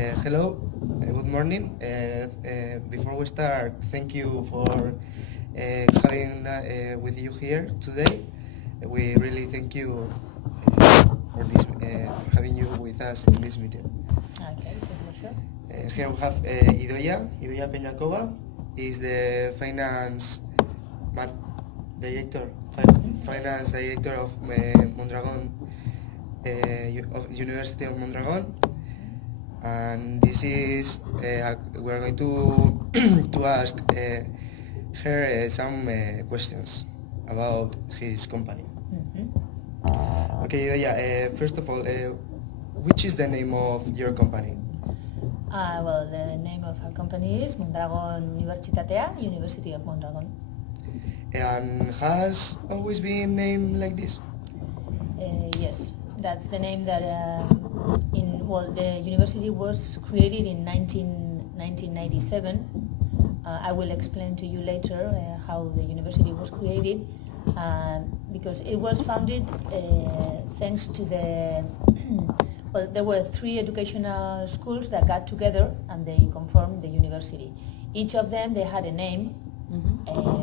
Hello, good morning. Before we start, thank you for having with you here today. We really thank you for this, for having you with us in this meeting. Okay, it's a pleasure. Here we have Idoia Peñacova, is the director, finance director of Mondragon, of University of Mondragon. And this is we are going to to ask her some questions about his company. Okay, first of all, which is the name of your company? Well, the name of our company is Mondragon Universitatea, University of Mondragon. And has always been named like this? Yes, that's the name that the university was created in 1997. I will explain to you later how the university was created, because it was founded thanks to the well, there were 3 educational schools that got together and they conformed the university. Each of them, they had a name,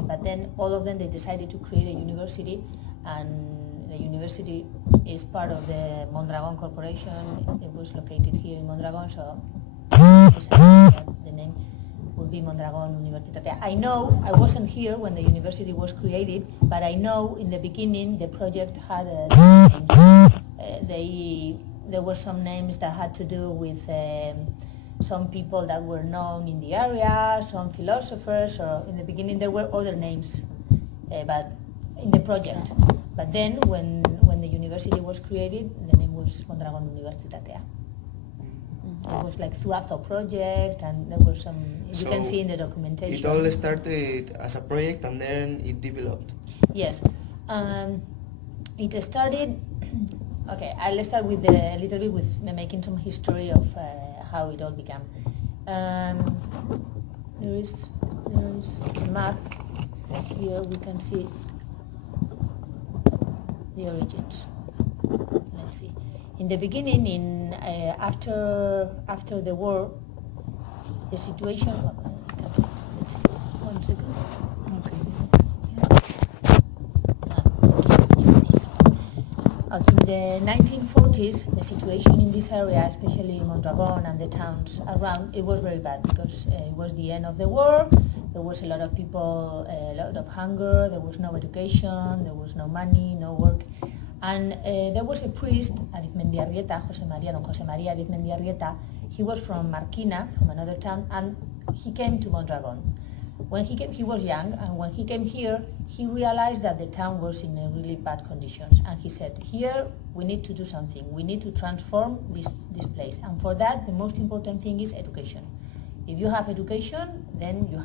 but then all of them, they decided to create a university, and the university is part of the Mondragon Corporation. It was located here in Mondragon, so the name will be Mondragon Universitatea. I know I wasn't here when the university was created, but I know in the beginning the project had there were some names that had to do with some people that were known in the area, some philosophers, or in the beginning there were other names, but in the project. But then when the university was created, the name was Mondragon Universitatea. It was like Zuazo project, and there were some, you can see in the documentation. It all started as a project and then it developed. Yes. It started, okay, I'll start with a little bit with making some history of how it all began. There is a map. Here we can see the origins. Let's see. In the beginning, after the war, the situation. Let's see. 1 second. Okay. In the 1940s, the situation in this area, especially in Mondragon and the towns around, it was very bad because it was the end of the war. There was a lot of people, a lot of hunger. There was no education. There was no money, no work. And there was a priest, Arizmendiarrieta, Don Jose Maria Arizmendiarrieta. He was from Marquina, from another town, and he came to Mondragon. When he came, he was young, and when he came here, he realized that the town was in a really bad conditions. And he said, here we need to do something. We need to transform this place. And for that, the most important thing is education. If you have education, then you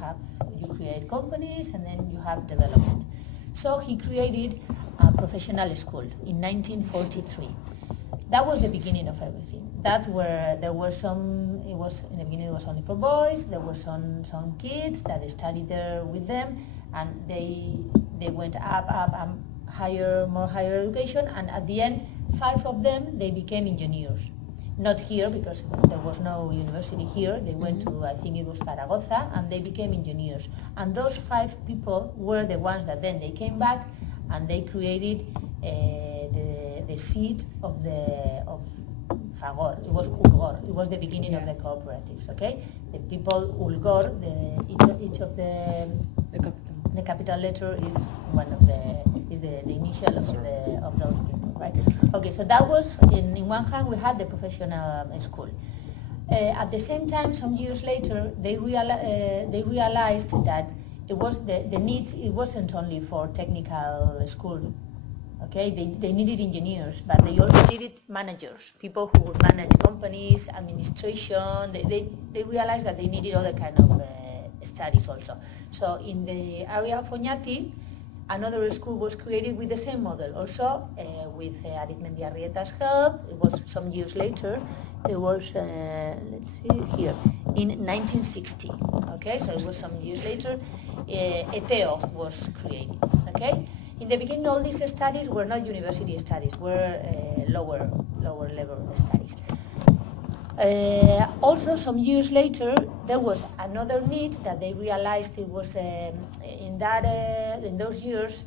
create companies, and then you have development. So he created a professional school in 1943. That was the beginning of everything. That's where there were some, in the beginning it was only for boys. There were some kids that studied there with them, and they went up, more higher education, and at the end, 5 of them, they became engineers. Not here, because there was no university here. They went to, I think it was Zaragoza, and they became engineers. And those 5 people were the ones that then they came back and they created the seat of Fagor. It was Ulgor. It was the beginning of the cooperatives. Okay, the people Ulgor. Each of the capital letter is the initial of those people, right? Okay, so that was in one hand we had the professional school. At the same time, some years later, they realized that it was the needs. It wasn't only for technical school. Okay, they needed engineers, but they also needed managers, people who would manage companies, administration. They realized that they needed other kind of studies also. So in the area of Oñati, another school was created with the same model, also with Arizmendiarrieta's help. It was some years later. It was, let's see here, in 1960. Okay, so it was some years later. ETEO was created. Okay. In the beginning, all these studies were not university studies, were lower level studies. Also, some years later, there was another need that they realized it was in those years.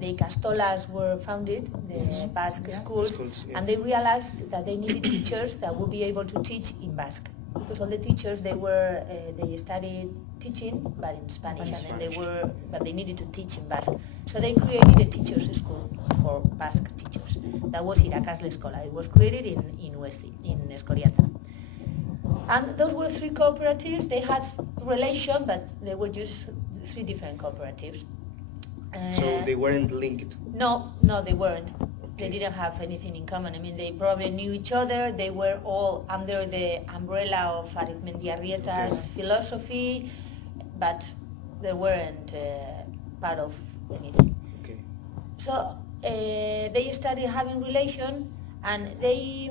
The Castolas were founded, the Basque schools, and they realized that they needed teachers that would be able to teach in Basque, because all the teachers they studied teaching but in Spanish, and then they needed to teach in Basque. So they created a teachers' school for Basque teachers. That was Irakasle Eskola. It was created in Huesi, in Escoriaza. And those were three cooperatives. They had relation, but they were just three different cooperatives. So they weren't linked? No, they weren't. They didn't have anything in common. I mean, they probably knew each other. They were all under the umbrella of Arizmendiarrieta's philosophy, but they weren't part of anything. Okay. So they started having relation, and they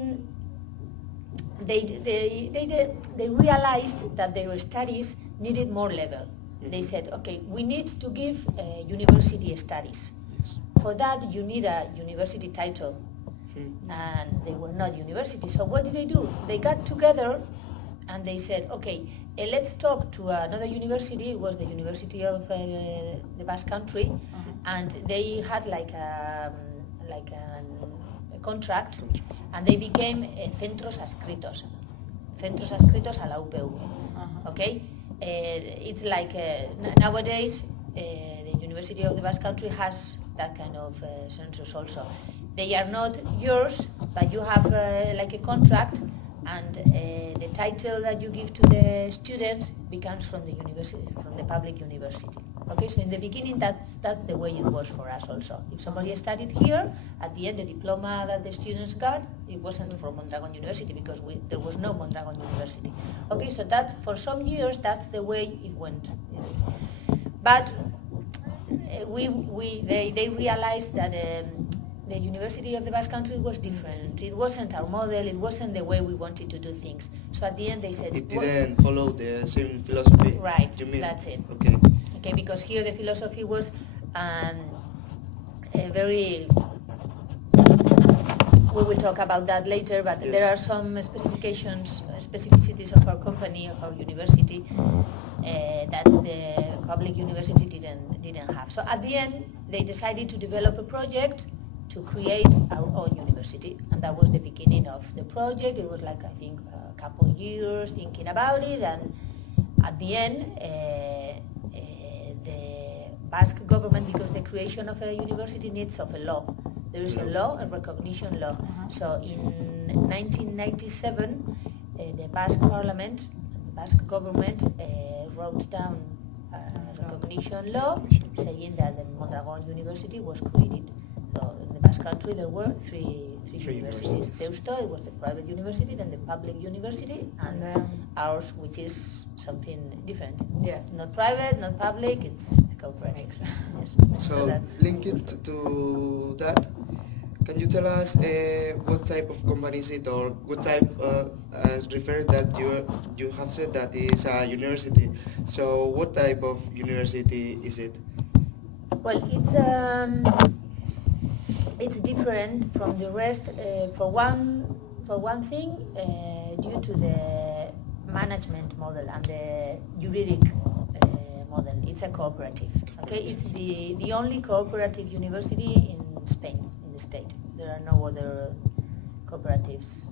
realized that their studies needed more level. They said, okay, we need to give university studies. For that, you need a university title. And they were not university. So what did they do? They got together and they said, okay, let's talk to another university. It was the University of the Basque Country. And they had like a contract, and they became centros adscritos a la UPV. Okay? It's like nowadays the University of the Basque Country has that kind of census also. They are not yours, but you have like a contract, and the title that you give to the students becomes from the university, from the public university. Okay, so in the beginning, that's the way it was for us also. If somebody studied here, at the end, the diploma that the students got, it wasn't from Mondragon University, because there was no Mondragon University. Okay, so that for some years, that's the way it went. But they realized that the University of the Basque Country was different. It wasn't our model. It wasn't the way we wanted to do things. So at the end, they said it didn't follow the same philosophy. Right. You mean? That's it. Okay. Okay, because here the philosophy was very. We will talk about that later, but yes, there are some specificities of our company, of our university, that the public university didn't have. So at the end, they decided to develop a project to create our own university, and that was the beginning of the project. It was like, I think, a couple years thinking about it, and at the end, the Basque government, because the creation of a university needs of a law. There is a law, a recognition law. So in 1997, the Basque Parliament, the Basque government wrote down a recognition law saying that the Mondragon University was created. So in the Basque Country there were three universities. Deusto, it was the private university, then the public university, and ours, which is something different. Yeah. Not private, not public, it's cooperative. Yes. So linked to that, can you tell us what type of company is it, or what type, refer that you have said that is a university. So what type of university is it? Well, it's different from the rest. For one thing, due to the management model and the juridic model, it's a cooperative. Okay, it's the only cooperative university in Spain, in the state. There are no other cooperatives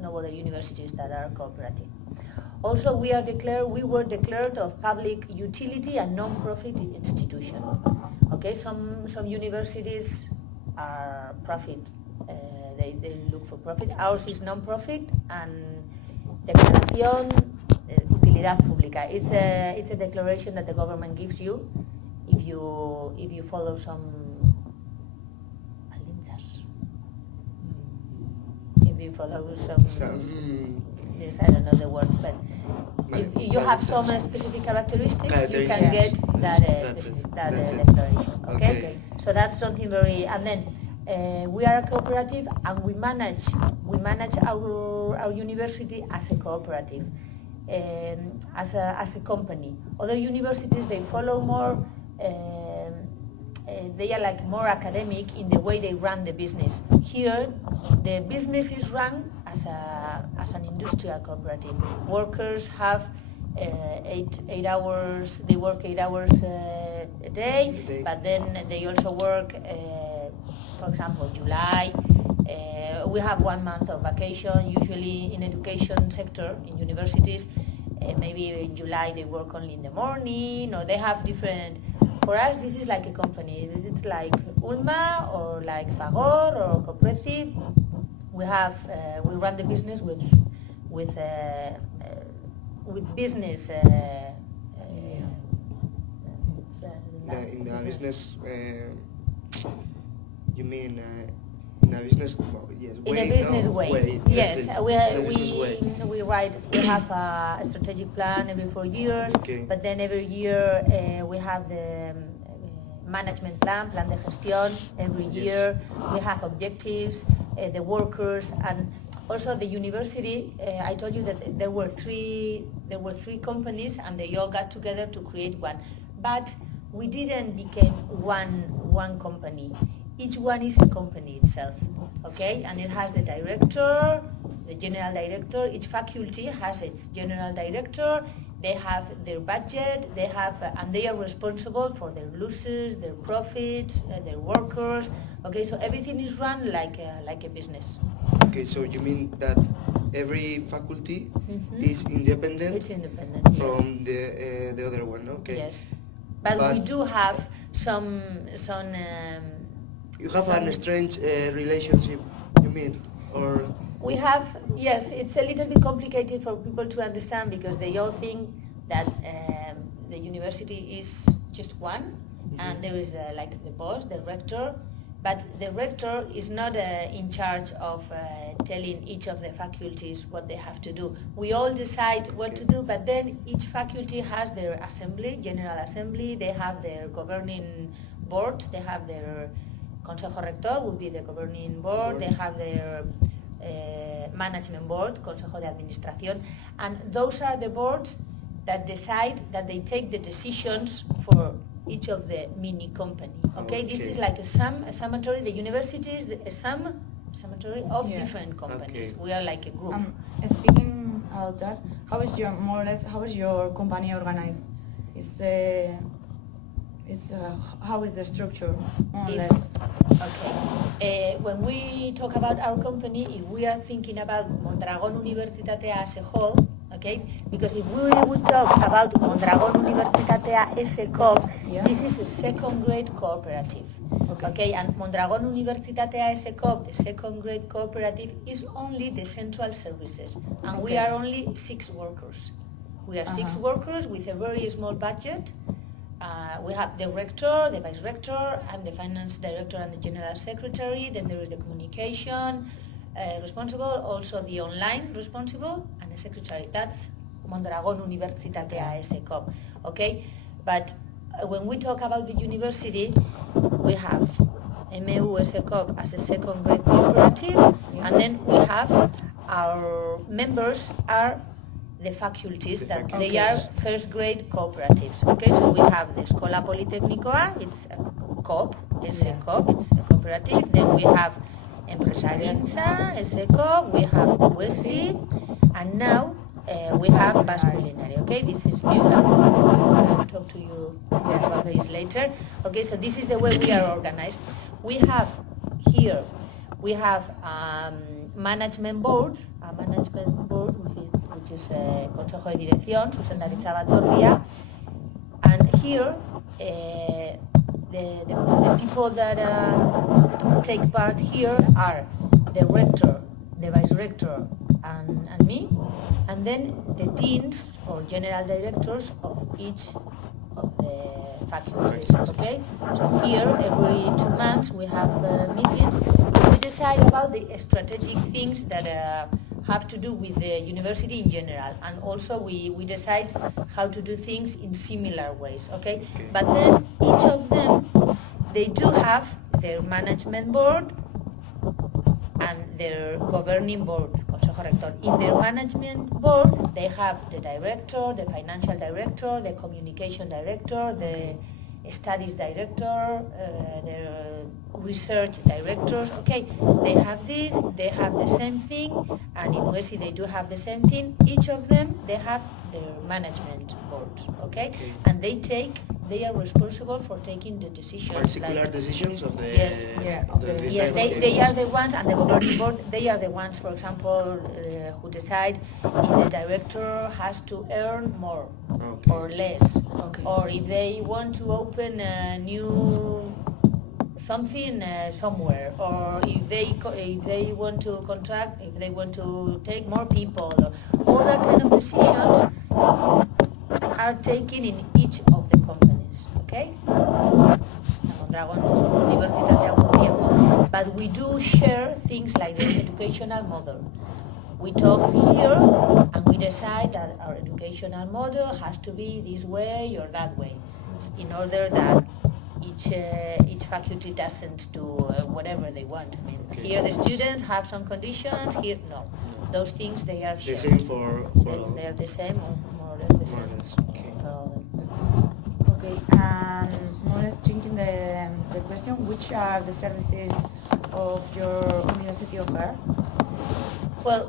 no other universities that are cooperative. Also, we were declared of public utility and non-profit institution. Okay, some universities are profit. They look for profit. Ours is non-profit, and declaración de utilidad pública. It's a declaration that the government gives you if you follow some. If you follow some. Yes, I don't know the word, but if you have some specific characteristics, you can get that declaration. Okay? So that's something very. And then we are a cooperative, and we manage our university as a cooperative, as a company. Other universities, they follow more. They are like more academic in the way they run the business. Here, the business is run as an industrial cooperative. Workers have 8 hours. They work 8 hours a day, but then they also work. For example, July. We have 1 month of vacation. Usually in education sector, in universities, maybe in July they work only in the morning, or they have different. For us, this is like a company. It's like Ulma or like Fagor or Cooperative. We run the business with business. In the business, you mean in a business? Yes. In a business way. Yes, we have a strategic plan every 4 years. Okay. But then every year we have the management plan de gestión. Every year we have objectives, the workers, and also the university. I told you that there were three companies, and they all got together to create one. But we didn't become one company. Each one is a company itself, okay? And it has the director, the general director. Each faculty has its general director. They have their budget. And they are responsible for their losses, their profits, their workers. Okay, so everything is run like a business. Okay, so you mean that every faculty is independent? It's independent from the other one, okay? Yes, but we do have some. You have a strange relationship, you mean, or? We have, yes, it's a little bit complicated for people to understand because they all think that the university is just one, and there is like the boss, the rector, but the rector is not in charge of telling each of the faculties what they have to do. We all decide what to do, but then each faculty has their assembly, general assembly, they have their governing board, they have their Consejo Rector will be the governing board. They have their management board, Consejo de Administración, and those are the boards that decide, that they take the decisions for each of the mini company. Okay, this is like a summatory. The university is a summatory of different companies. We are like a group. Speaking about that, how is your company organized? How is the structure, more or less? Okay. When we talk about our company, if we are thinking about Mondragon Universitatea as a whole, okay, because if we would talk about Mondragon Universitatea SECOP, this is a second-grade cooperative. Okay, and Mondragon Universitatea SECOP, the second-grade cooperative, is only the central services, and we are only 6 workers. We are 6 workers with a very small budget. We have the rector, the vice rector, and the finance director and the general secretary. Then there is the communication responsible, also the online responsible, and the secretary. That's Mondragon Universitatea SECOP. Okay, but when we talk about the university, we have MU SECOP as a second-grade cooperative, and then we have our members are the faculties that they are first-grade cooperatives. Okay, so we have the Escola Politécnicoa, it's a COP, it's a cooperative. Then we have Empresarianza, SECOP, we have UESI, and now we have Basque Culinary. Okay, this is new. I'll talk to you about this later. Okay, so this is the way we are organized. We have here, we have management board, which is Consejo de Dirección, Zuzendaritza Batzordea, and here the people that take part here are the rector, the vice rector, and me, and then the deans or general directors of each of the faculties. Okay, so here every 2 months we have meetings. We decide about the strategic things that have to do with the university in general, and also we decide how to do things in similar ways. Okay, but then each of them, they do have their management board and their governing board, Consejo Rector. In their management board, they have the director, the financial director, the communication director, the studies director, their research directors. Okay, they have this, they have the same thing, and in UESI they do have the same thing. Each of them, they have their management boards, okay? And they are responsible for taking the decisions. Particular decisions of the... Yes, yes, they are the ones, and the governing board, they are the ones, for example, who decide if the director has to earn more or less, or if they want to open a new something somewhere, or if they want to contract, if they want to take more people, all that kind of decisions are taken in each of the companies, okay? Mondragon Universitat de Almería. But we do share things like the educational model. We talk here and we decide that our educational model has to be this way or that way, in order that each faculty doesn't do whatever they want. I mean, here the students have some conditions, here no. Those things, they are shared. The same for they are the same, or more or less the same. More or less, okay. For all of them. Okay, more or less changing the question, which are the services of your university offer? Well,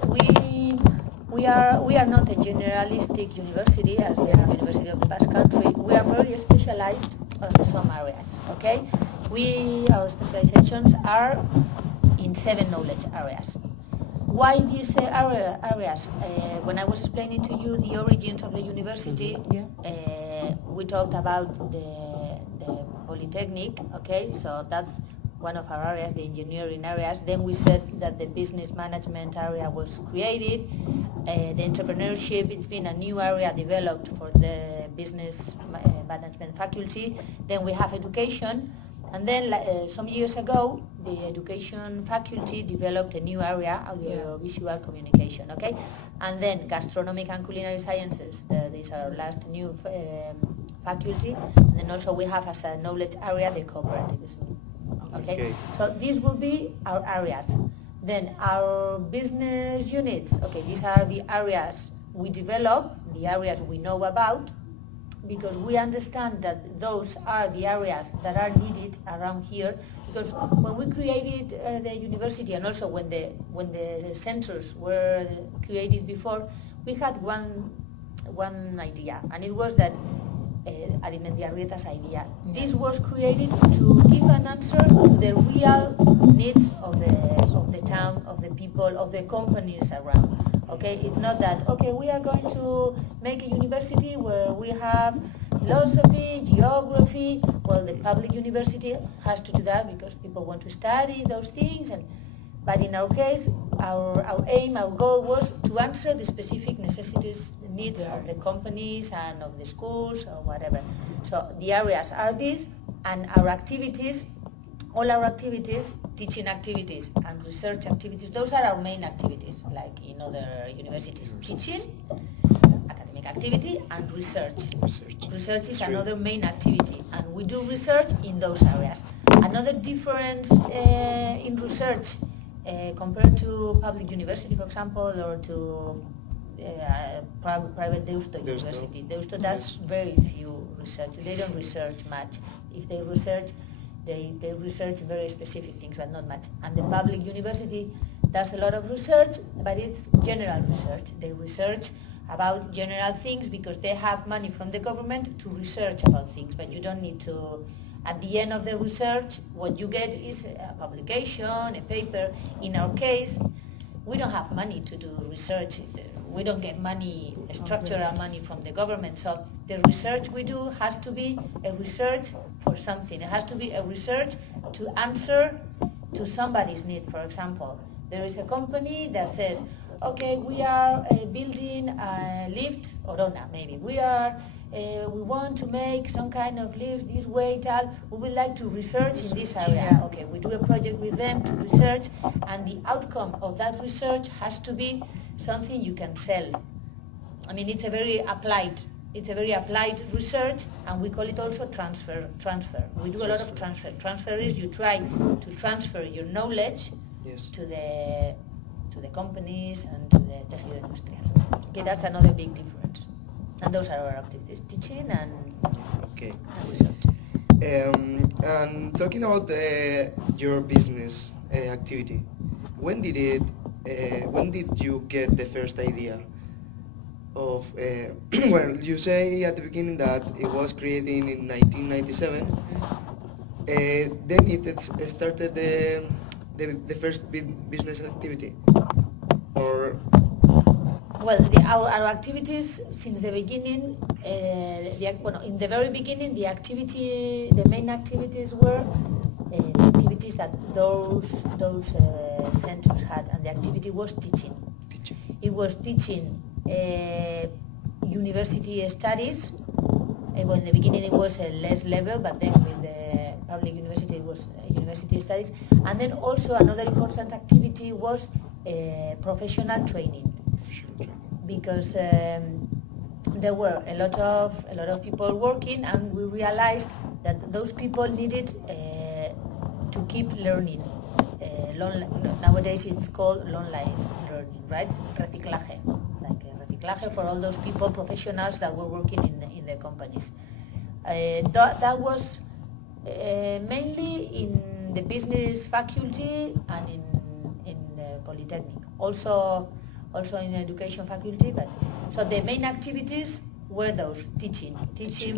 we are not a generalistic university as the University of the Basque Country. We are very specialized on some areas, okay? Our specializations are in 7 knowledge areas. Why these areas? When I was explaining to you the origins of the university, we talked about the Polytechnic, okay? So that's one of our areas, the engineering areas. Then we said that the business management area was created. The entrepreneurship, it's been a new area developed for the business management faculty. Then we have education. And then some years ago, the education faculty developed a new area, audiovisual communication, okay? And then gastronomic and culinary sciences, these are our last new faculty. And then also we have as a knowledge area the cooperativism. Okay, so these will be our areas. Then our business units, okay, these are the areas we develop, the areas we know about, because we understand that those are the areas that are needed around here. Because when we created the university, and also when the centers were created before, we had one idea, and it was that Arimendiarrieta's idea. This was created to give an answer to the real needs of the town, of the people, of the companies around. Okay, it's not that, okay, we are going to make a university where we have philosophy, geography. Well, the public university has to do that because people want to study those things. But in our case, our aim, our goal was to answer the specific necessities, needs of the companies and of the schools or whatever. So the areas are these, and our activities, all our activities, teaching activities and research activities, those are our main activities, like in other universities. Teaching, academic activity, and research. Research is another main activity, and we do research in those areas. Another difference in research compared to public university, for example, or to private Deusto University. Deusto does very few research. They don't research much. If they research, they research very specific things, but not much. And the public university does a lot of research, but it's general research. They research about general things because they have money from the government to research about things, but you don't need to. At the end of the research, what you get is a publication, a paper. In our case, we don't have money to do research. We don't get money, structural money from the government. So the research we do has to be a research for something. It has to be a research to answer to somebody's need. For example, there is a company that says, okay, we are building a lift, Orona maybe. We want to make some kind of lift this way, tal. We would like to research in this area. Okay, we do a project with them to research, and the outcome of that research has to be something you can sell. I mean, it's a very applied research, and we call it also transfer. We do a lot of transfer. Transfer is you try to transfer your knowledge to the companies and to the tejido industrial. Okay, that's another big difference. And those are our activities, teaching and research. And talking about your business activity, when did it? When did you get the first idea of? Well, you say at the beginning that it was created in 1997. Then it started the first business activity, or Well, our activities since the beginning, in the very beginning, the main activities were the activities that those centers had, and the activity was teaching. teaching. It was teaching university studies. Well, in the beginning it was a less level, but then with the public university it was university studies. And then also another important activity was professional training, because there were a lot of people working, and we realized that those people needed to keep learning. Nowadays it's called long life learning, right? Reciclaje, like reciclaje for all those people, professionals that were working in the companies. That was mainly in the business faculty and in the polytechnic. Also in the education faculty, but so the main activities were those: teaching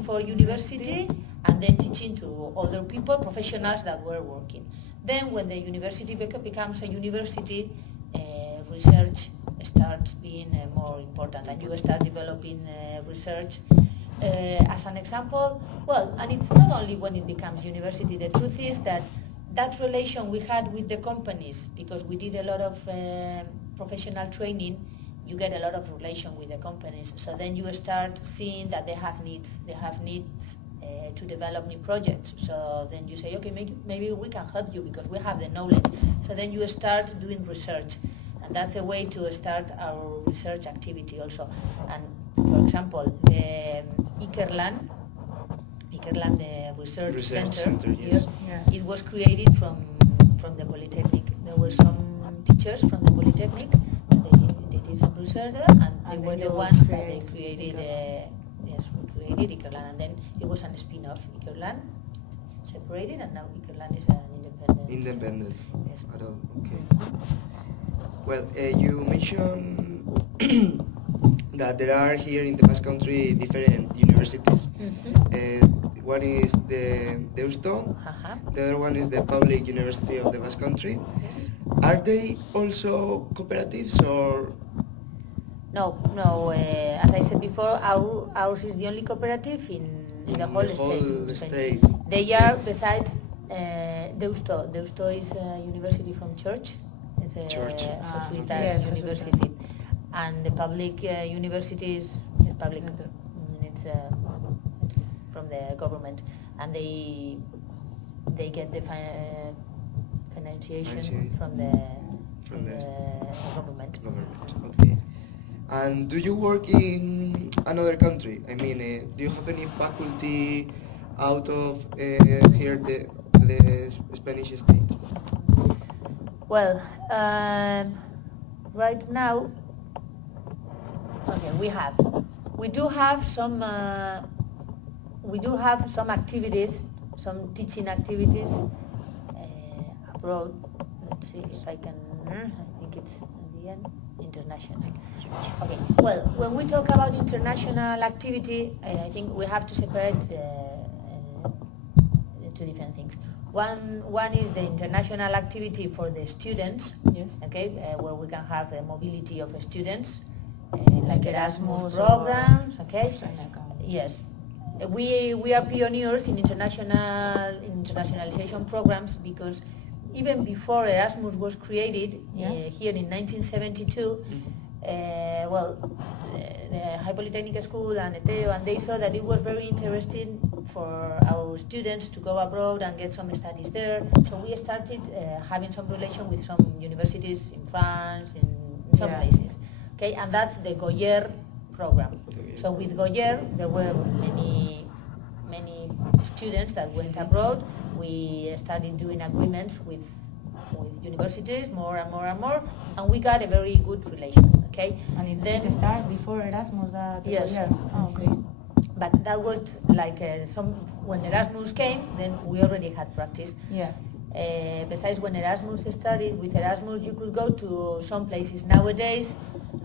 for university, and then teaching to other people, professionals that were working. Then when the university becomes a university, research starts being more important, and you start developing research. As an example, well, and it's not only when it becomes university. The truth is that relation we had with the companies, because we did a lot of professional training, you get a lot of relation with the companies. So then you start seeing that they have needs to develop new projects. So then you say, okay, maybe we can help you because we have the knowledge. So then you start doing research, and that's a way to start our research activity also. And for example, Ikerlan, the research center here, yes. Yeah. it was created from the Polytechnic. There were some teachers from the Polytechnic. They did some research there, and they were the ones that they created. We created Ikerlan, and then it was a spin-off. Ikerlan separated, and now Ikerlan is an independent. Independent. Yes. At all. Okay. Well, you mentioned that there are here in the Basque Country different universities. One is the Deusto, Uh-huh. the other one is the Public University of the Basque Country. Yes. Are they also cooperatives or? No. As I said before, ours is the only cooperative in the whole state. They are, besides Deusto. Deusto is a university from Church. It's a Church. Jesuitas Yes, university. And the public university is public. It's from the government, and they get the financiation from the government. Okay. And do you work in another country? I mean, do you have any faculty out of here, the Spanish state? Well, right now, okay, we do have some activities, some teaching activities abroad. Let's see if I can. I think it's in the end international. Okay. Well, when we talk about international activity, I think we have to separate two different things. One is the international activity for the students. Yes. Okay, where we can have a mobility of students, Like Erasmus Erasmus programs. Okay. Seneca. Yes. We are pioneers in internationalization programs, because even before Erasmus was created, here in 1972, the High Polytechnic School and ETEO, and they saw that it was very interesting for our students to go abroad and get some studies there. So we started having some relation with some universities in France, in some places. Okay, and that's the Goyer program. So with Goyer, there were many students that went abroad. We started doing agreements with universities, more and more, and we got a very good relation. Okay, And then it started before Erasmus. Yes. Oh, okay. But that was like when Erasmus came, then we already had practice. Yeah. Besides, when Erasmus started, with Erasmus you could go to some places. Nowadays,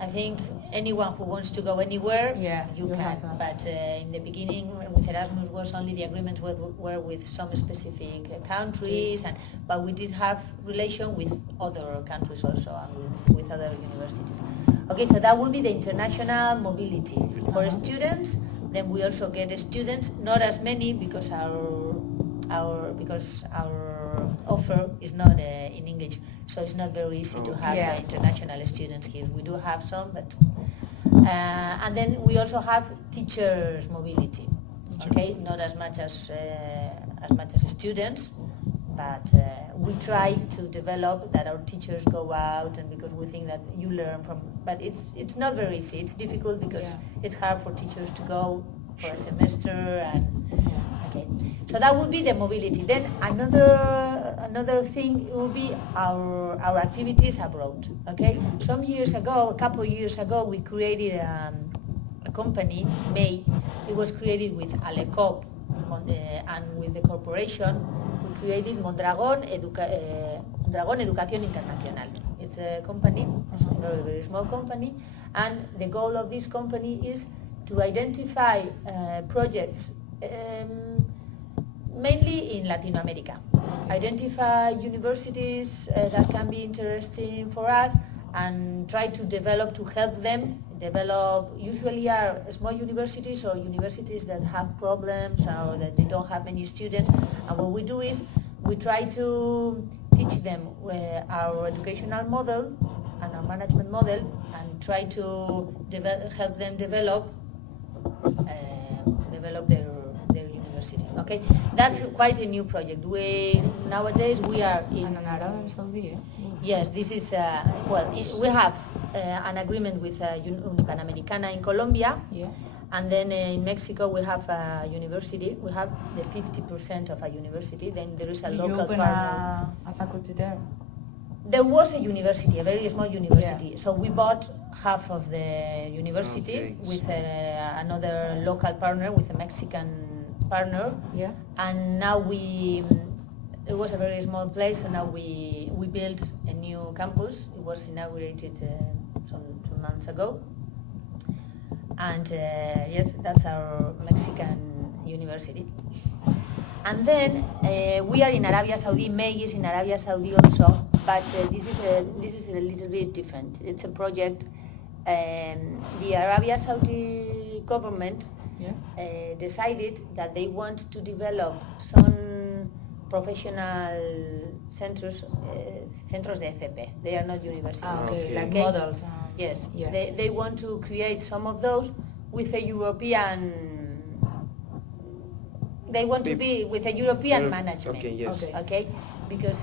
I think anyone who wants to go anywhere, you can. But in the beginning, with Erasmus, was only the agreements were with some specific countries, but we did have relation with other countries also, and with other universities. Okay, so that will be the international mobility for students. Then we also get students, not as many because our offer is not in English, so it's not very easy to have international students here. We do have some, but and then we also have teachers mobility. Okay, not as much as students, but we try to develop that our teachers go out, and because we think that you learn from. But it's not very easy. It's difficult because it's hard for teachers to go for a semester and. Okay, so that would be the mobility. Then another thing will be our activities abroad. Okay, some years ago, a couple of years ago, we created a company. It was created with Alecop and with the corporation. We created Mondragon Educación Internacional. It's a company, it's a very, very small company, and the goal of this company is to identify projects mainly in Latin America. Identify universities that can be interesting for us and try to help them develop. Usually are small universities or universities that have problems or that they don't have many students, and what we do is we try to teach them our educational model and our management model and try to help them develop their university. Okay, that's quite a new project. Nowadays we are in Arabia Saudi. Yes, this is we have an agreement with Panamericana in Colombia, and then in Mexico we have a university. We have the 50% of a university. Then there is a local partner. A faculty there. There was a university, a very small university. So we bought half of the university with another local partner, with a Mexican partner. Yeah. And now it was a very small place, so now we built a new campus. It was inaugurated some 2 months ago. And yes, that's our Mexican university. And then we are in Arabia Saudi. May is in Arabia Saudi also, but this is a little bit different. It's a project. The Arabia Saudi government decided that they want to develop some professional centros de FP. They are not universities. Like models. Yes. Yeah. They want to create some of those with a European. They want to be with a European management. Okay, yes. Okay, because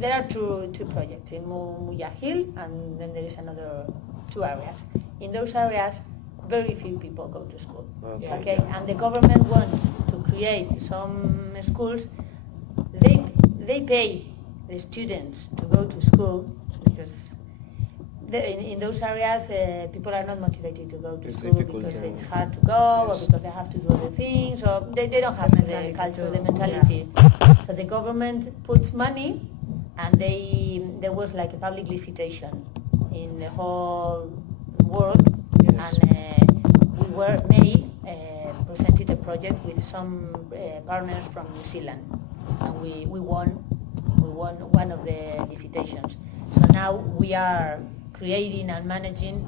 there are two projects in Muyahil, and then there is another 2 areas. In those areas, very few people go to school. Okay, and the government wants to create some schools. They pay the students to go to school because in those areas people are not motivated to go to school because it's hard to go, or because they have to do other things, or they don't have the culture, the mentality. So the government puts money, and there was like a public licitation in the whole world, and presented a project with some partners from New Zealand, and we won one of the licitations. So now we are creating and managing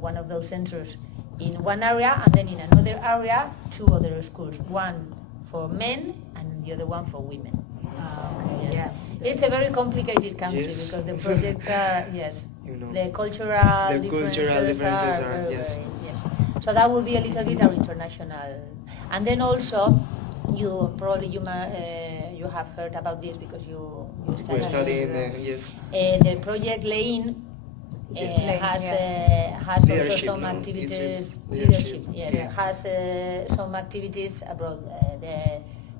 one of those centers in one area, and then in another area 2 other schools, one for men and the other one for women. Yes. It's a very complicated country because the projects are the cultural differences are very, so that will be a little bit our international. And then also you have heard about this because you studied. The project Lein has also some activities. Leadership. Has some activities abroad.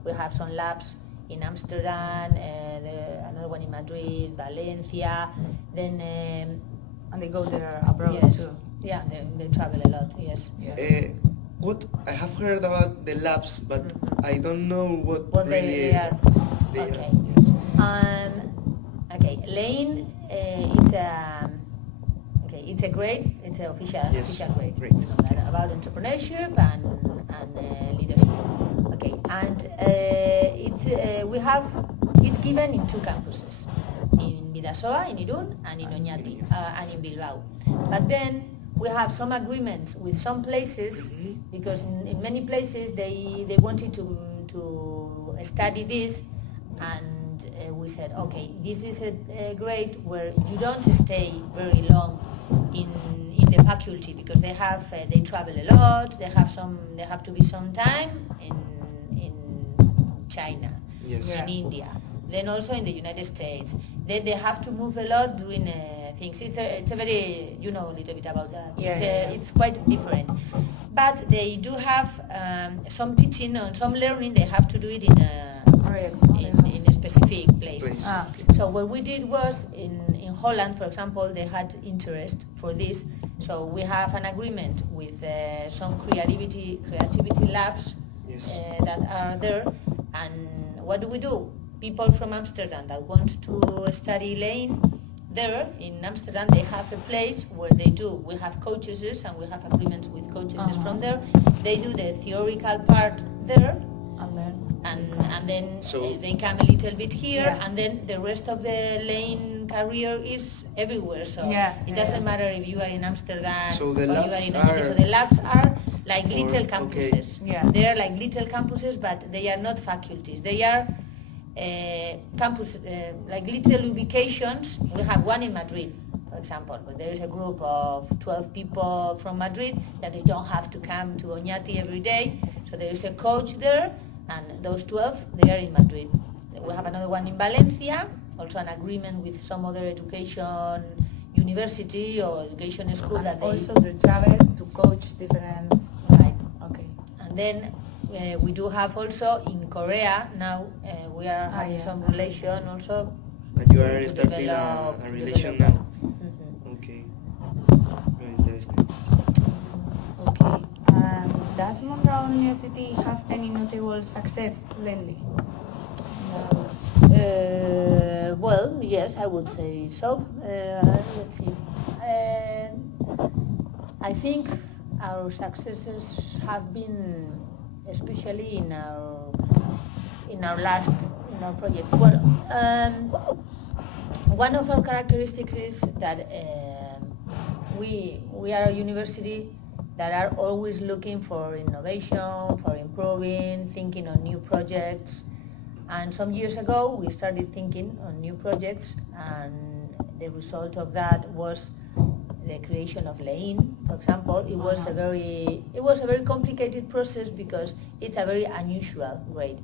We have some labs in Amsterdam, another one in Madrid, Valencia. Then and they go there abroad too. Yeah, they travel a lot, yes. Yeah. What I have heard about the labs, but I don't know what They really are. they Okay. are. Yes. Okay, Lane, it's it's a grade, it's an official grade. Great. About entrepreneurship and leadership. Okay, and it's given in two campuses, in Bidasoa, in Irún, and in Oñati, and in Bilbao. But then we have some agreements with some places, because in many places they wanted to study this, and we said, okay, this is a grade where you don't stay very long in the faculty, because they travel a lot, they have to be some time in China, Yes. in India, then also in the United States. Then they have to move a lot doing things. It's a very, a little bit about that. It's quite different. But they do have some teaching and some learning. They have to do it in a specific place. So what we did was in Holland, for example, they had interest for this. So we have an agreement with some creativity labs that are there. And what do? People from Amsterdam that want to study Lane, there in Amsterdam they have a place where they do. We have coaches and we have agreements with coaches from there. They do the theoretical part there, and then they come a little bit here, and then the rest of the Lane career is everywhere. So it doesn't matter if you are in Amsterdam So the or you are labs in Oñati. So the labs are like little campuses. Yeah. They are like little campuses, but they are not faculties. They are campus, like little ubications. We have one in Madrid, for example, where there is a group of 12 people from Madrid that they don't have to come to Oñati every day. So there is a coach there, and those 12, they are in Madrid. We have another one in Valencia, also an agreement with some other education university or education school And that they... also to travel to coach different... Right. Okay. And then we do have also in Korea now, we are having some relation also. And you are to starting develop- a to relation develop. now. Mhm. Okay. Very interesting. Okay. And does Mondragon University have any notable success lately? Well, yes, I would say so. Let's see. I think our successes have been, especially in our project. Well, one of our characteristics is that we are a university that are always looking for innovation, for improving, thinking on new projects. And some years ago, we started thinking on new projects, and the result of that was the creation of Lane, for example. It was a very complicated process because it's a very unusual grade.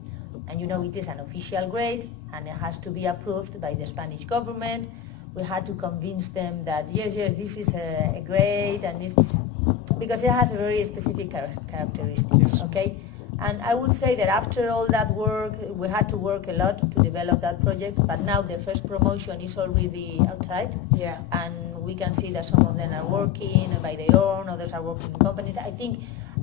And it is an official grade, and it has to be approved by the Spanish government. We had to convince them that yes, this is a grade, and this, because it has a very specific characteristics. Okay. And I would say that after all that work, we had to work a lot to develop that project, but now the first promotion is already outside. Yeah. And we can see that some of them are working by their own, others are working in companies.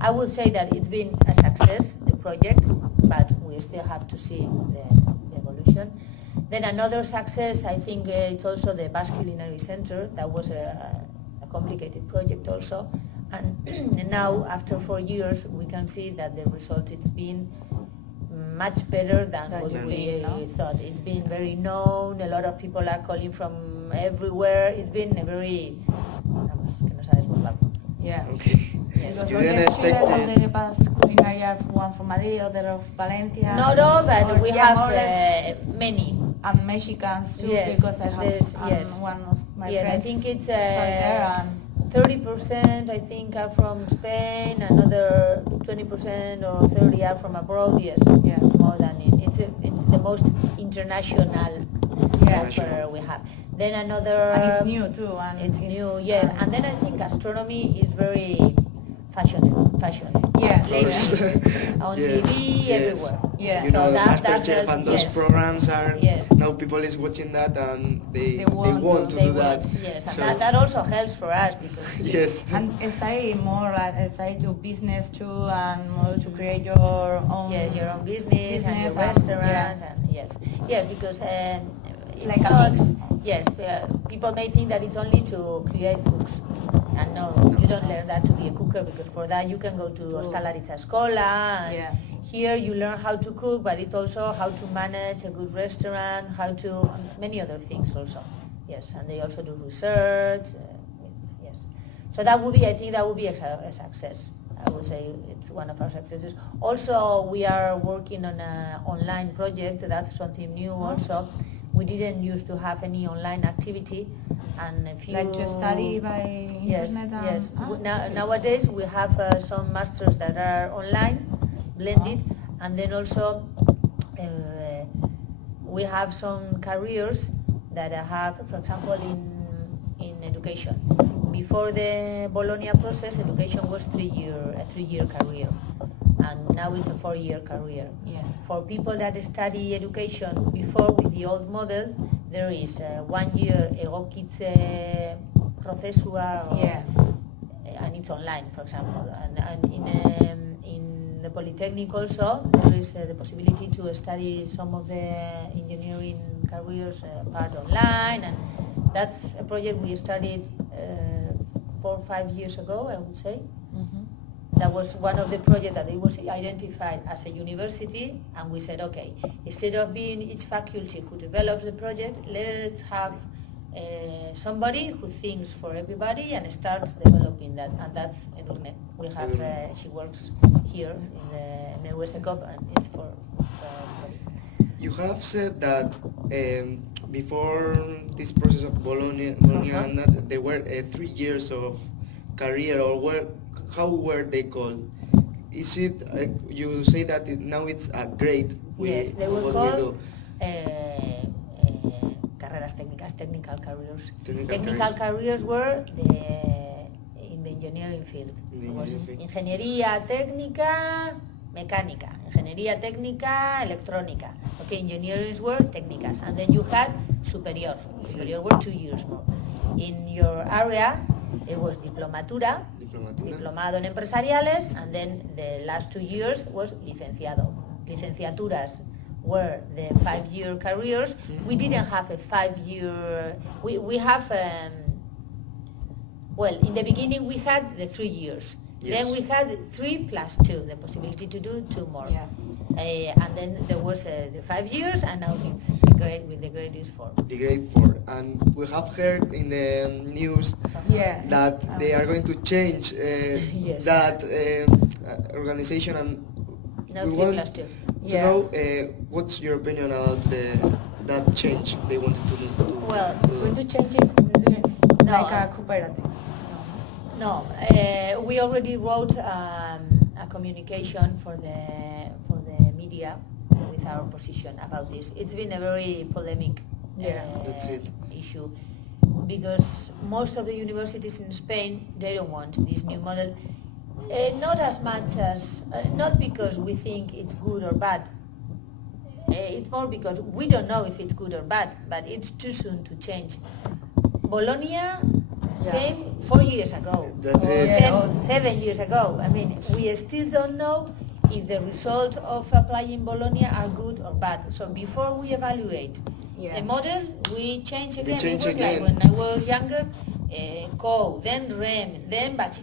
I would say that it's been a success, the project, but we still have to see the evolution. Then another success, I think it's also the Basque Culinary Center. That was a complicated project also. And now, after 4 years, we can see that the result it's been much better than what we thought. It's been very known. A lot of people are calling from everywhere. It's been a very... Yeah. Okay. Because You all didn't the expect students of it. the past culinary are one from Madrid, other of Valencia. No, but we yeah, have more or less. many. And Mexicans too, Yes, because I have yes. one of my Yes, friends I think it's studied there, and 30%, I think, are from Spain, another 20% or 30 are from abroad. Yes, Yeah. more than it. It's the most international offer we have. Then another. and it's new too. And It's new, yes. And then I think astronomy is very fashion, Yeah. ladies, Yes. on Yes, TV, yes. everywhere. Yeah. You So know, that MasterChef helps, and those yes. programs are, Yes. now people is watching that and they want to They do that. want, yes, and So, that also helps for us because yes. And study more like study to business too, and more to create your own. yes, your own business and your restaurant, and yes, because it's like a not. mix. Yes, people may think that it's only to create cooks, and no, you don't learn that to be a cooker because for that you can go to Hostalaritza Escola. And Yeah. here you learn how to cook, but it's also how to manage a good restaurant, how to many other things also. Yes, and they also do research. Yes, so that would be, I think, that would be a success. I would say it's one of our successes. Also, we are working on an online project. That's something new. Also, we didn't used to have any online activity, and if you Like to study by yes, internet. yes. Okay. Nowadays we have some masters that are online, blended, and then also we have some careers that have, for example, in education. Before the Bologna process, education was a three-year career, and now it's a 4-year career. Yeah. For people that study education before with the old model, there is 1 year egokitze prozesua, Yeah. and it's online, for example. And in the Polytechnic also, there is the possibility to study some of the engineering careers part online, and that's a project we started 4 or 5 years ago, I would say. Mhm. That was one of the projects that it was identified as a university, and we said, okay, instead of being each faculty who develops the project, let's have somebody who thinks for everybody and starts developing that, and that's Edurne. We have, she works here in the USECOP, and it's for everybody. You have said that before this process of Bologna and that there were 3 years of career, or how were they called? Is it, you say that now it's a grade? Yes, they were what called we carreras técnicas, technical careers. Technical Careers were in the engineering field. In the It was engineering field. ingeniería técnica, mecánica, ingeniería técnica, electrónica. Okay, engineers were técnicas, and then you had superior. Superior were 2 years more. In your area, it was diplomatura, diplomado en empresariales, and then the last 2 years was licenciado. Licenciaturas were the 5-year careers. We didn't have a 5-year, we have, well, in the beginning we had the 3 years. Yes. Then we had 3 plus 2, the possibility to do 2 more. Yeah. And then there was the 5 years, and now it's the grade, with the grade is 4. The grade 4, and we have heard in the news Yeah. that they are going to change Yes. that organization, and Now we 3 want plus 2. to Yeah. know what's your opinion about that change they wanted to do. Well, It's going to change it No. like a cooperative. No, we already wrote a communication for the media with our position about this. It's been a very polemic That's it. issue, because most of the universities in Spain, they don't want this new model. Not as much as, not because we think it's good or bad. It's more because we don't know if it's good or bad, but it's too soon to change. Bologna came 4 years ago, That's or it. 7 years ago. I mean, we still don't know if the results of applying Bologna are good or bad. So before we evaluate a model, we change again. change it was again. like when I was younger, CO, then REM, then BACH.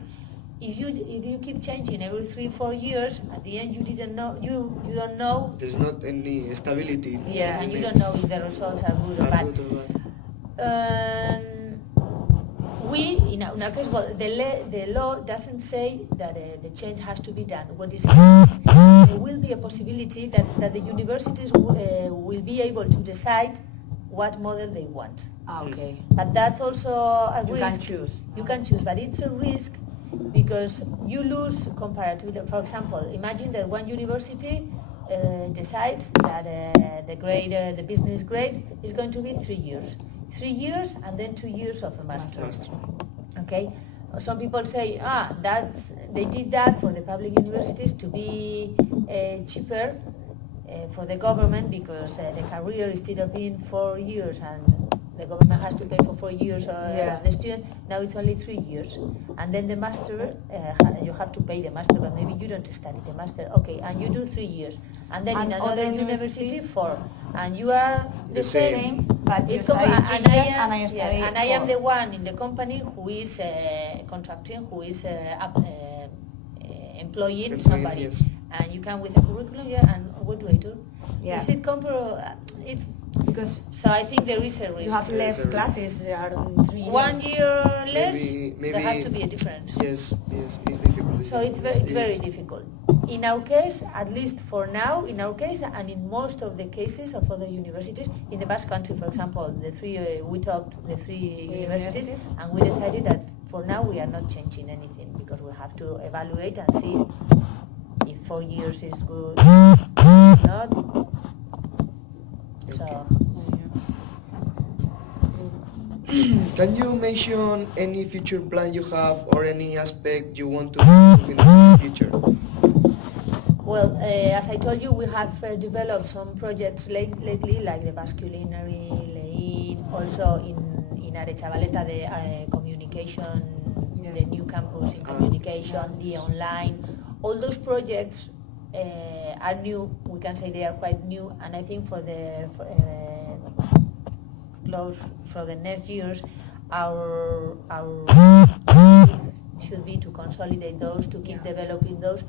If you keep changing every 3-4 years, at the end you didn't know, you don't know. There's not any stability. Yes, and you don't know if the results are good or bad. We, in our case, well, the law doesn't say that the change has to be done. What it says is there will be a possibility that the universities will be able to decide what model they want. Okay. But that's also a You risk. can choose. You can choose, but it's a risk because you lose comparatively. For example, imagine that one university decides that the business grade is going to be 3 years. 3 years and then 2 years of a master. Okay? Some people say, they did that for the public universities to be cheaper for the government, because the career, instead of being 4 years and the government has to pay for 4 years of the student, now it's only 3 years. And then the master, you have to pay the master, but maybe you don't study the master. Okay, and you do 3 years. And then in another university, 4. And you are the same, but you it's study 3 and years and I study and I am 4. the one in the company who is contracting, who is employing somebody. Yes. And you come with a curriculum, and what do I do? Yeah. Is it it's Because so I think there is a risk. you have less Yes, classes around 3 years. 1 year less, Maybe there have to be a difference. Yes, it's difficult. So it's very difficult. In our case, at least for now, in our case, and in most of the cases of other universities, in the Basque Country, for example, we talked the 3 universities, and we decided that for now we are not changing anything, because we have to evaluate and see if 4 years is good or not. So. Can you mention any future plan you have, or any aspect you want to improve in the future? Well, as I told you, we have developed some projects lately, like the Basque Culinary, Lein, also in Arechavaleta, the communication, the new campus in communication, the online. All those projects are new. We can say they are quite new, and I think for the for the next years, our should be to consolidate those, to keep developing those,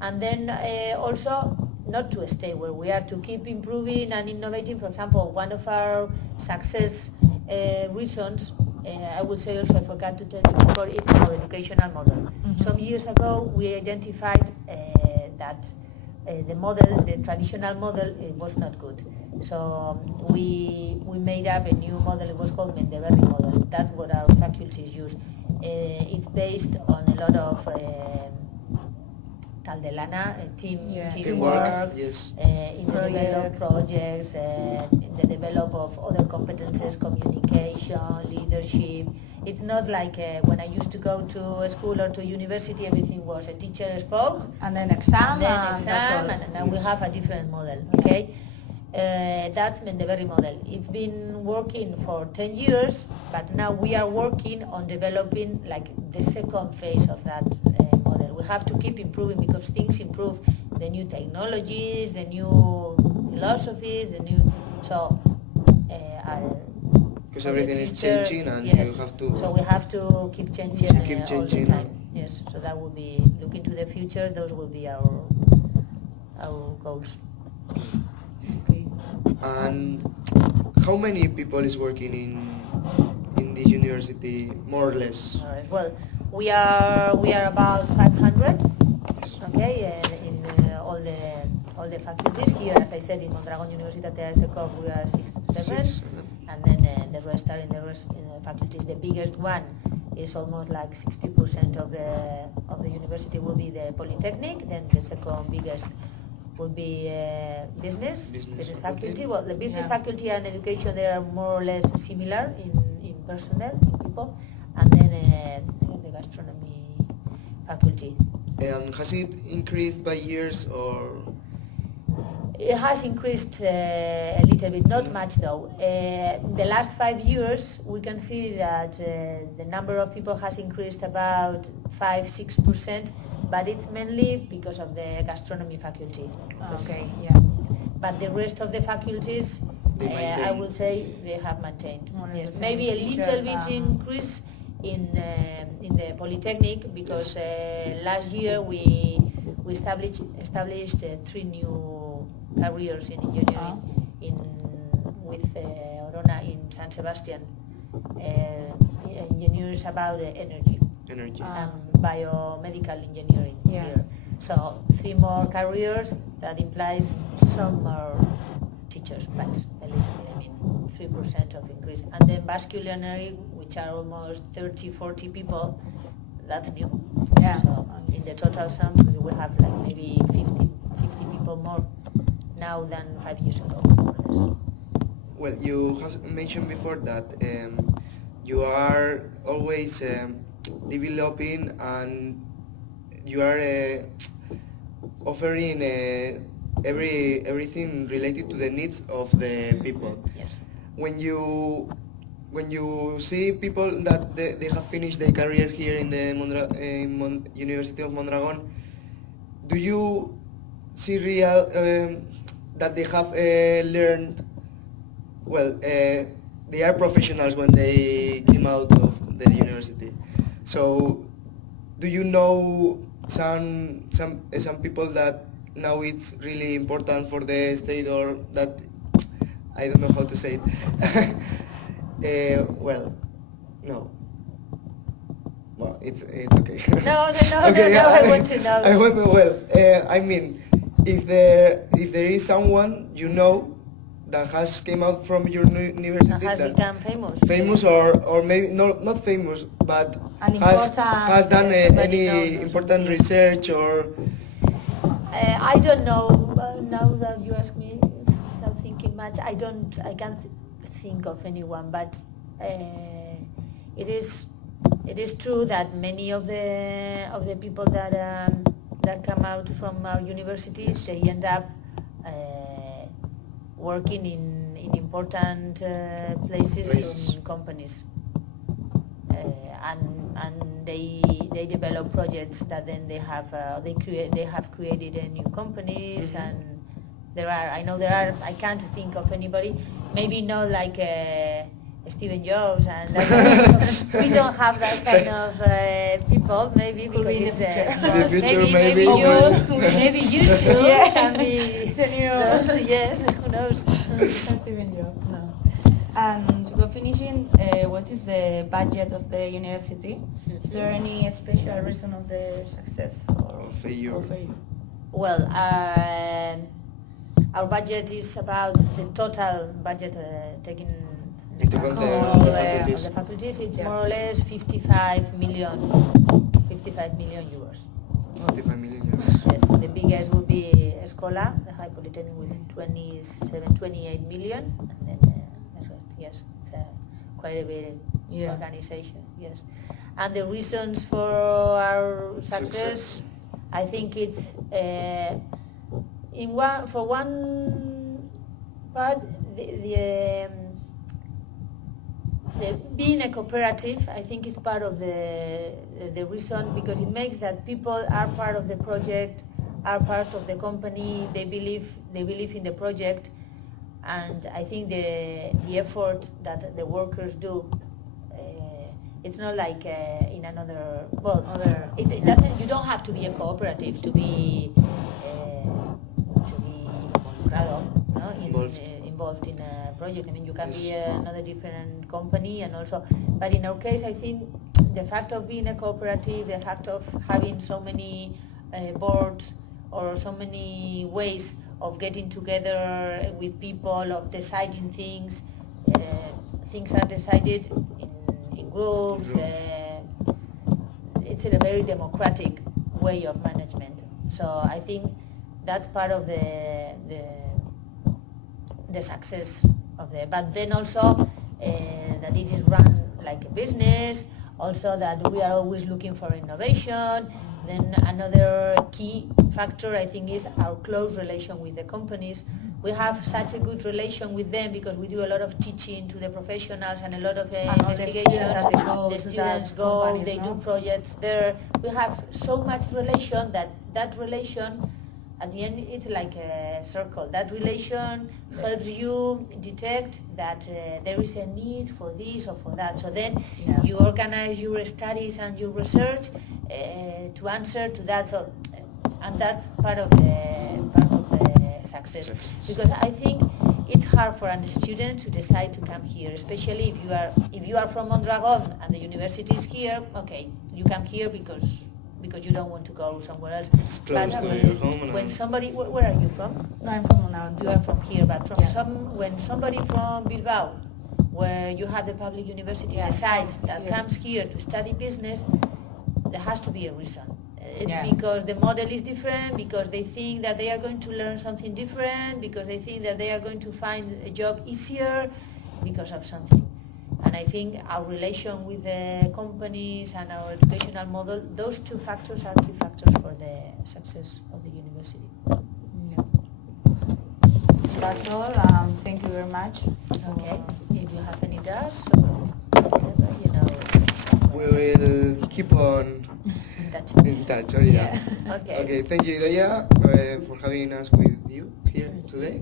and then also not to stay where we are, to keep improving and innovating. For example, one of our success reasons, I would say also, I forgot to tell you before, it's our educational model. Mm-hmm. Some years ago we identified that the traditional model, it was not good. So we made up a new model. It was called Mendeberri model. That's what our faculties use. It's based on a lot of taldelana, teamwork, yes. In the develop projects, in the develop of other competences, communication, leadership. It's not like when I used to go to a school or to university, everything was a teacher spoke, and then exam, and now we have a different model, okay? That's Mendeberri model. It's been working for 10 years, but now we are working on developing like the second phase of that model. We have to keep improving, because things improve, the new technologies, the new philosophies, because everything is changing, and yes. you have to. So we have to keep changing, all the time. Yes. So that would be, look into the future. Those will be our goals. Okay. And how many people is working in this university, more or less? All right. Well, we are about 500. Okay, in all the faculties here. As I said, in Mondragon Universitatea Secov we are 6, 7, and then the rest are in the faculties. The biggest one is almost like 60% of the university will be the Polytechnic. Then the second biggest would be business faculty. Okay. Well, the business faculty and education, they are more or less similar in personnel, in people, and then the gastronomy faculty. And has it increased by years, or? It has increased a little bit, not much though. The last 5 years, we can see that the number of people has increased about 5-6%, but it's mainly because of the gastronomy faculty. Okay, yeah. But the rest of the faculties, I would say they have maintained. Yes. Maybe a little bit increase in the Polytechnic, because last year we established 3 new careers in engineering with Orona in San Sebastian. Engineers about energy. And biomedical engineering here. So 3 more careers, that implies some more teachers, but a little bit, 3% of increase. And then Basque Culinary, which are almost 30-40 people, that's new. Yeah. So in the total sum, we have like maybe 50 people more now than 5 years ago, more or less. Well, you have mentioned before that you are always developing and you are offering everything related to the needs of the people. Yes. When you see people that they have finished their career here in the University of Mondragon, do you see real that they have learned well? They are professionals when they came out of the university. So, do you know some people that now it's really important for the state, or that I don't know how to say it. Well, no. Well, it's okay. No, Okay, yeah, I want to know. I want to, well, I mean, if there is someone you know that has came out from your university Has that become famous. famous, or maybe not famous, but An has done somebody known any or important something. research, or I don't know. Now that you ask me, without thinking much, I can't think of anyone. But it is true that many of the people that come out from our universities, they end up working in important places in companies, and they develop projects that then they have created new companies. Mm-hmm. And I can't think of anybody, maybe not like Stephen Jobs, and we don't have that kind of people, maybe because it's In the future, maybe maybe. maybe you too can be The new- those, yes, who knows. Steven Jobs, no. And to go finishing, what is the budget of the university? Is there any special reason of the success or failure? Well, our budget is about the total budget taking Into account account of the faculties. the faculties. It's Yeah. more or less 55 million euros. 55 million euros. Yes, the biggest will be Escola, the High Polytechnic, with 28 million, and then the rest, yes, it's quite a big organization, yes. And the reasons for our success, I think it's for one part, the being a cooperative, I think, is part of the reason, because it makes that people are part of the project, are part of the company. They believe in the project, and I think the effort that the workers do. It's not like in another. Well, it doesn't. You don't have to be a cooperative to be involved in a project. I mean, you can be another different company, and also. But in our case, I think the fact of being a cooperative, the fact of having so many boards or so many ways of getting together with people, of deciding things. Things are decided in groups. It's a very democratic way of management. So I think that's part of the success of the. But then also that it is run like a business. Also that we are always looking for innovation. Then another key factor, I think, is our close relation with the companies. We have such a good relation with them because we do a lot of teaching to the professionals and a lot of investigations. The students go, they do projects there. We have so much relation that relation, at the end, it's like a circle. That relation helps you detect that there is a need for this or for that. So then you organize your studies and your research to answer to that. So, and that's part of the success. Because I think it's hard for a student to decide to come here, especially if you are from Mondragon and the university is here. Okay, you come here because you don't want to go somewhere else. It's close to your home. When somebody, where are you from? No, I'm from Mondragon. You are from here, but when somebody from Bilbao, where you have the public university, decides that comes here to study business, there has to be a reason. It's because the model is different, because they think that they are going to learn something different, because they think that they are going to find a job easier, because of something. And I think our relation with the companies and our educational model, those two factors are key factors for the success of the university. Yeah. So that's all. Thank you very much. Okay, if you have any doubts or whatever, We will keep on in touch. in touch. Oh, yeah. Okay. Okay, thank you, Idoia, for having us with you here today.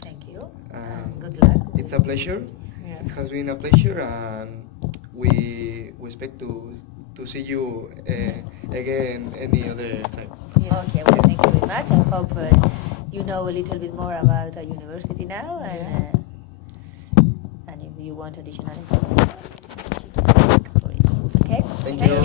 Thank you. Um, Good luck. It's a pleasure. Yeah. It has been a pleasure, and we expect to see you again any other time. Yeah. Okay, well, thank you very much. I hope you know a little bit more about a university now, and if you want additional information, you just ask for it. Okay? Thank you.